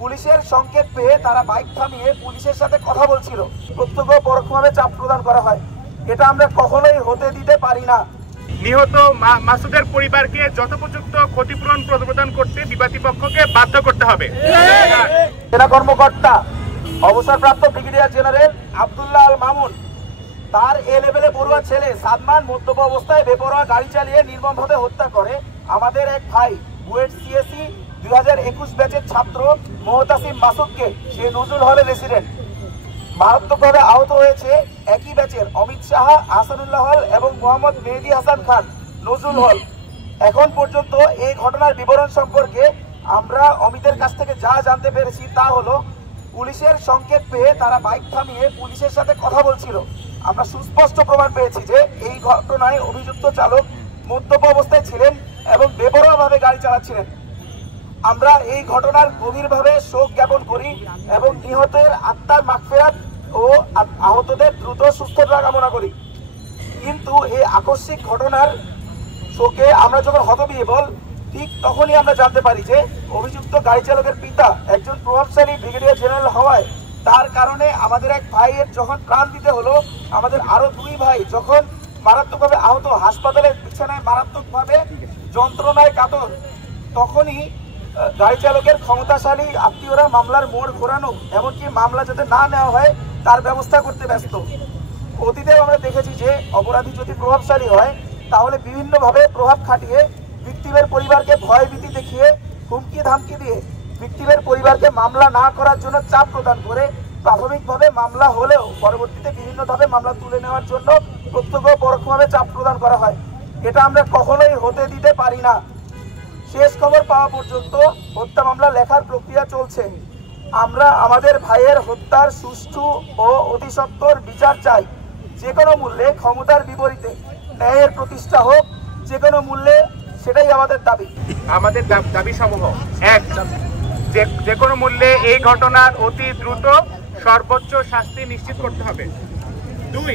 পুলিশের সংকেত পেয়ে তারা বাইক থামিয়ে পুলিশের সাথে কথা বলছিল। প্রত্যক্ষ পরোক্ষভাবে চাপ প্রদান করা হয়, এটা আমরা কখনোই হতে দিতে পারি না। নিহত মাসুদের পরিবারকে যথোপযুক্ত ক্ষতিপূরণ প্রদান করতে বিবাদী পক্ষকে বাধ্য করতে হবে। সেনা কর্মকর্তা অবসরপ্রাপ্ত ব্রিগেডিয়ার জেনারেল আব্দুল্লাহ আল মামুন তার এ লেভেলে পড়ুয়া ছেলে সাদমান মদ্যপ অবস্থায় বেপরোয়া গাড়ি চালিয়ে নির্মমভাবে হত্যা করে আমাদের এক ভাই বুয়েট সিএসি 2021 ব্যাচের ছাত্র মোহতাসিম মাসুদকে, সে নজরুল হলের রেসিডেন্ট। মারাত্মকভাবে আহত হয়েছে একই ব্যাচের অমিত সাহা, হাসানুল্লাহ হল এবং মোহাম্মদ মেহেদি হাসান খান, নজরুল হল। এখন পর্যন্ত এই ঘটনার বিবরণ সম্পর্কে আমরা অমিতের কাছ থেকে যা জানতে পেরেছি তা হলো, পুলিশের সংকেত পেয়ে তারা বাইক থামিয়ে পুলিশের সাথে কথা বলছিল। আমরা সুস্পষ্ট প্রমাণ পেয়েছি যে এই ঘটনায় অভিযুক্ত চালক মদ্যপ অবস্থায় ছিলেন এবং বেপরোয়াভাবে গাড়ি চালাচ্ছিলেন। আমরা এই ঘটনার গভীরভাবে শোক জ্ঞাপন করি এবং নিহতের আত্মার মাগফিরাত ও আহতদের দ্রুত সুস্থতা কামনা করি। কিন্তু এই আকস্মিক ঘটনার শোকে আমরা যখন হতবিহ্বল, ঠিক তখনই আমরা জানতে পারি যে অভিযুক্ত গাড়ি চালকের পিতা একজন প্রভাবশালী ব্রিগেডিয়ার জেনারেল হওয়ায় তার কারণে আমাদের এক ভাইয়ের যখন প্রাণ দিতে হলো, আমাদের আরো দুই ভাই যখন মারাত্মকভাবে আহত, হাসপাতালের বিছানায় মারাত্মকভাবে যন্ত্রণায় কাতর, তখনই গাড়ি চালকের ক্ষমতাশালী আত্মীয়রা মামলার মোড় ঘোরানো, এমনকি মামলা যাতে না নেওয়া হয় তার ব্যবস্থা করতে ব্যস্ত। অতীতেও আমরা দেখেছি যে অপরাধী যদি প্রভাবশালী হয় তাহলে বিভিন্নভাবে প্রভাব খাটিয়ে ভিকটিমের পরিবারকে ভয়ভীতি দেখিয়ে হুমকি ধামকি দিয়ে ভিকটিমের পরিবারকে মামলা না করার জন্য চাপ প্রদান করে প্রাথমিকভাবে মামলা হলেও পরবর্তীতে বিভিন্ন ধাপে মামলা তুলে নেওয়ার জন্য প্রত্যক্ষ পরোক্ষভাবে চাপ প্রদান করা হয়। এটা আমরা কখনোই হতে দিতে পারি না। শেষ খবর পাওয়া পর্যন্ত হত্যা মামলা লেখার প্রক্রিয়া চলছে। আমরা আমাদের ভাইয়ের হত্যার সুষ্ঠু ও অতি সত্বর বিচার চাই। যে কোনো মূল্যে ক্ষমতার বিপরীতে ন্যায়ের প্রতিষ্ঠা হোক, যে কোনো মূল্যে, সেটাই আমাদের দাবি। আমাদের দাবি সমূহ: এক, যে কোনো মূল্যে এই ঘটনার অতি দ্রুত সর্বোচ্চ শাস্তি নিশ্চিত করতে হবে। দুই,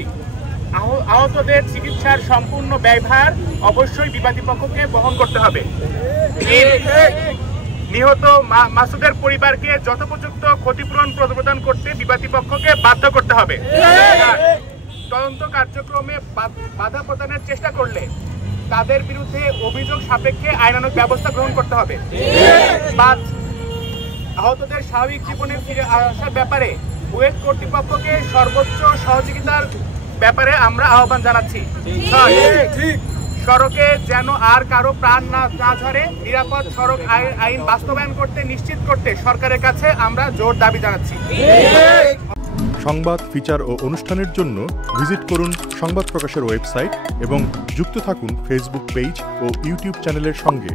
আহতদের চিকিৎসার সম্পূর্ণ ব্যয়ভার অবশ্যই বিবাদী পক্ষকে বহন করতে হবে। নিহত মাসুদের পরিবারকে যথোপযুক্ত ক্ষতিপূরণ প্রদান করতে বিবাদী পক্ষকে বাধ্য করতে হবে। তদন্ত কার্যক্রমে বাধা প্রদানের চেষ্টা করলে তাদের বিরুদ্ধে অভিযোগ সাপেক্ষে আইনানুগ ব্যবস্থা গ্রহণ করতে হবে। পাঁচ, আহতদের স্বাভাবিক জীবনে ফিরে আসার ব্যাপারে বুয়েট কর্তৃপক্ষকে সর্বোচ্চ সহযোগিতার ব্যাপারে আমরা আহ্বান জানাচ্ছি। সড়কে যেন আর কারো প্রাণ না ঝরে, নিরাপদ সড়ক আইন বাস্তবায়ন করতে নিশ্চিত করতে সরকারের কাছে আমরা জোর দাবি জানাচ্ছি। সংবাদ, ফিচার ও অনুষ্ঠানের জন্য ভিজিট করুন সংবাদ প্রকাশের ওয়েবসাইট এবং যুক্ত থাকুন ফেসবুক পেজ ও ইউটিউব চ্যানেলের সঙ্গে।